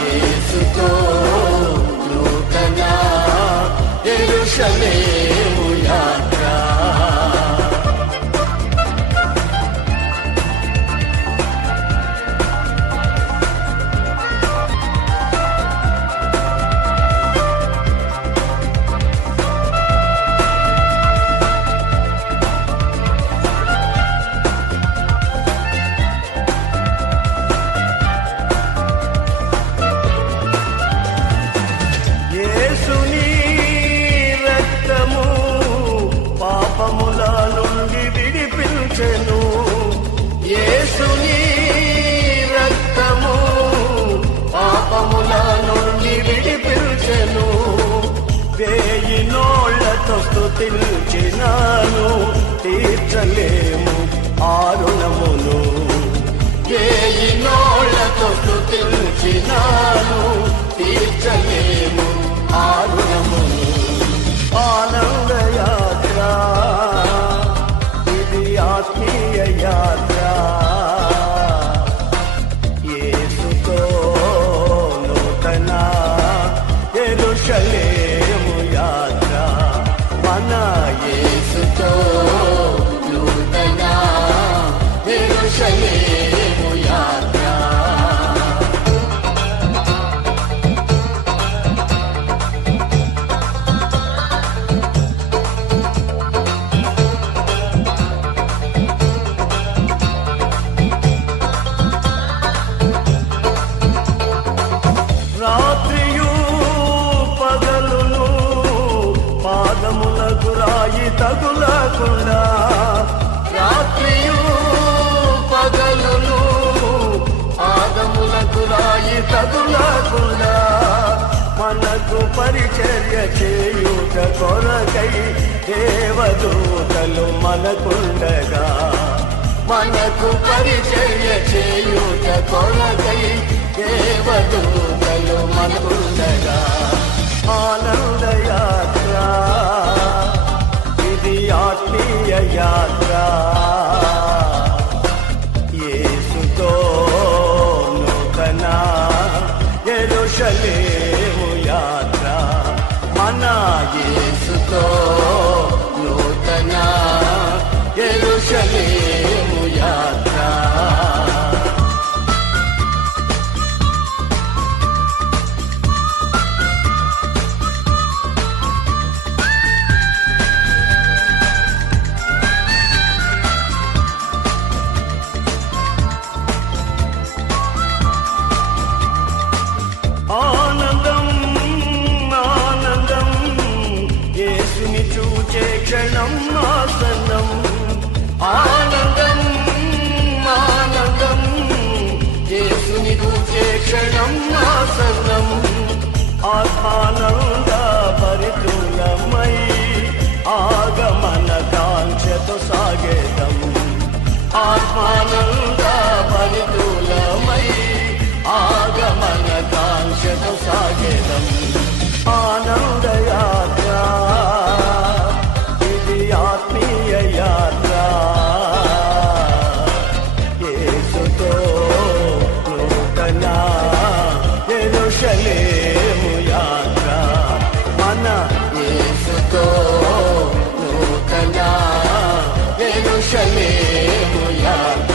యేసుతో నూతన ఎరుషలే yanar తగులకుండా రాత్రియు పగలును పాదములకు రాయి తగులకుండా మనకు పరిచర్య చేయుట కొరకై దేవదూతలు మనకుండగా. మనకు పరిచర్య చేయుట కొరకై దేవదూతలు మనకు ఆత్మీయ యాత్ర యేసుతో నూతన ఎరుషలేము యాత్ర. మన యేసుతో క్షణం ఆసనం ఆనందం ఆనందం యేసుని చూచే క్షణం ఆసనం. ఆనంద పరితులమై ఆగమన కాంక్షతో సాగేదం. ఆత్మానంద ముగించలేము యాత్ర. మన యేసుతో నూతన. వెనుషలేము యాత్ర.